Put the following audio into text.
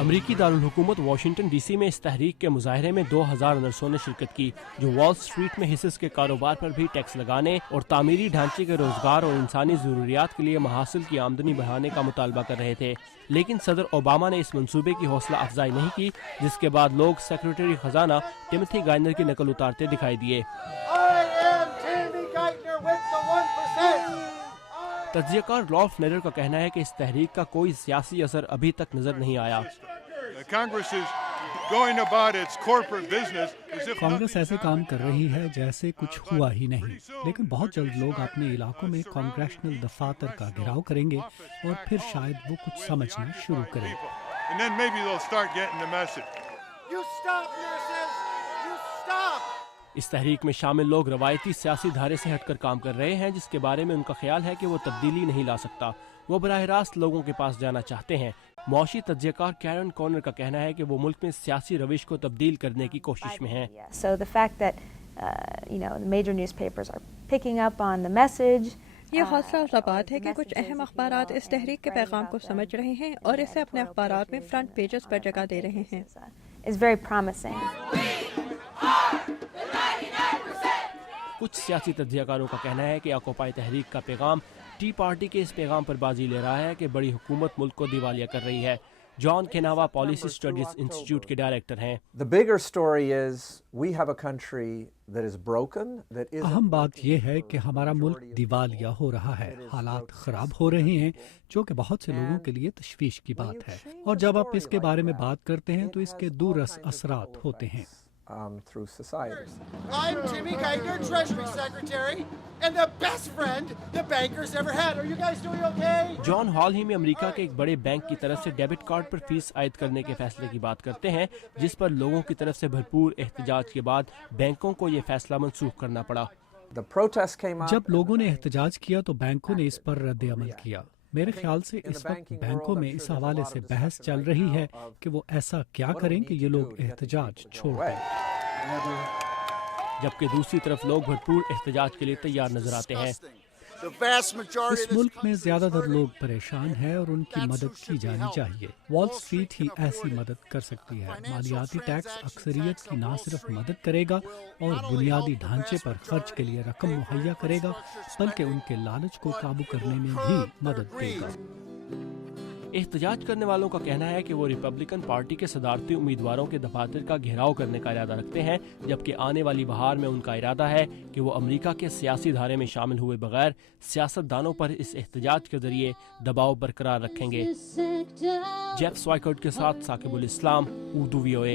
امریکی دارالحکومت Washington D C میں اس تحریک کے مظاہرے میں 2000 نرسوں نے شرکت کی جو وال اسٹریٹ میں حصص کے کاروبار پر بھی ٹیکس لگانے اور تعمیری ڈھانچے کے روزگار اور انسانی ضروریات کے لیے محاصل کی آمدنی بڑھانے کا مطالبہ کر رہے تھے، لیکن صدر اوباما نے اس منصوبے کی حوصلہ افزائی نہیں کی، جس کے بعد لوگ سیکرٹری خزانہ ٹمتھی گائنر کی نقل اتارتے دکھائی دیے۔ تجزیہ کار رالف نیڈر کا کہنا ہے کہ اس تحریک کا کوئی سیاسی اثر ابھی تک نظر نہیں آیا۔ کانگریس ایسے کام کر رہی ہے جیسے کچھ ہوا ہی نہیں، لیکن بہت جلد لوگ اپنے علاقوں میں کانگریشنل دفاتر کا گھیراؤ کریں گے اور پھر شاید وہ کچھ سمجھنا شروع کریں۔ اس تحریک میں شامل لوگ روایتی سیاسی دھارے سے ہٹ کر کام کر رہے ہیں، جس کے بارے میں ان کا خیال ہے کہ وہ تبدیلی نہیں لا سکتا، وہ براہ راست لوگوں کے پاس جانا چاہتے ہیں۔ معاشی تجزیہ کار کیرن کارنر کا کہنا ہے کہ وہ ملک میں سیاسی روش کو تبدیل کرنے کی کوشش میں ہیں۔ یہ حوصلہ افزا بات ہے کہ کچھ اہم اخبارات اس تحریک کے پیغام کو سمجھ رہے ہیں اور اسے اپنے اخبارات میں فرنٹ پیجز پر جگہ دے رہے ہیں۔ کچھ سیاسی تجزیہ کاروں کا کہنا ہے کہ آکوپائی تحریک کا پیغام ٹی پارٹی کے اس پیغام پر بازی لے رہا ہے کہ بڑی حکومت ملک کو دیوالیہ کر رہی ہے۔ جان کیناوا پالیسی اسٹڈیز انسٹیٹیوٹ کے ڈائریکٹر ہیں۔ اہم بات یہ ہے کہ ہمارا ملک دیوالیہ ہو رہا ہے، حالات خراب ہو رہے ہیں، جو کہ بہت سے لوگوں کے لیے تشویش کی بات ہے، اور جب آپ اس کے بارے میں بات کرتے ہیں تو اس کے دور اثرات ہوتے ہیں۔ through societies. I'm Timmy Geithner, Treasury Secretary, and the best friend the bankers ever had. Are you guys doing okay? جان حال ہی میں امریکہ کے ایک بڑے بینک کی طرف سے ڈیبٹ کارڈ پر فیس عائد کرنے کے فیصلے کی بات کرتے ہیں، جس پر لوگوں کی طرف سے بھرپور احتجاج کے بعد بینکوں کو یہ فیصلہ منسوخ کرنا پڑا۔ جب لوگوں نے احتجاج کیا تو بینکوں نے اس پر رد عمل کیا۔ میرے خیال سے اس وقت بینکوں میں اس حوالے سے بحث چل رہی ہے کہ وہ ایسا کیا کریں کہ یہ لوگ احتجاج چھوڑ دیں، جبکہ دوسری طرف لوگ بھرپور احتجاج کے لیے تیار نظر آتے ہیں۔ اس ملک میں زیادہ تر لوگ پریشان ہیں اور ان کی مدد کی جانی چاہیے۔ وال اسٹریٹ ہی ایسی مدد کر سکتی ہے۔ مالیاتی ٹیکس اکثریت کی نہ صرف مدد کرے گا اور بنیادی ڈھانچے پر خرچ کے لیے رقم مہیا کرے گا، بلکہ ان کے لالچ کو قابو کرنے میں بھی مدد دے گا۔ احتجاج کرنے والوں کا کہنا ہے کہ وہ ریپبلکن پارٹی کے صدارتی امیدواروں کے دفاتر کا گھیراؤ کرنے کا ارادہ رکھتے ہیں، جبکہ آنے والی بہار میں ان کا ارادہ ہے کہ وہ امریکہ کے سیاسی دھارے میں شامل ہوئے بغیر سیاست دانوں پر اس احتجاج کے ذریعے دباؤ برقرار رکھیں گے۔ جیف سوائکرٹ کے ساتھ ثاقب الاسلام، اردو VOA۔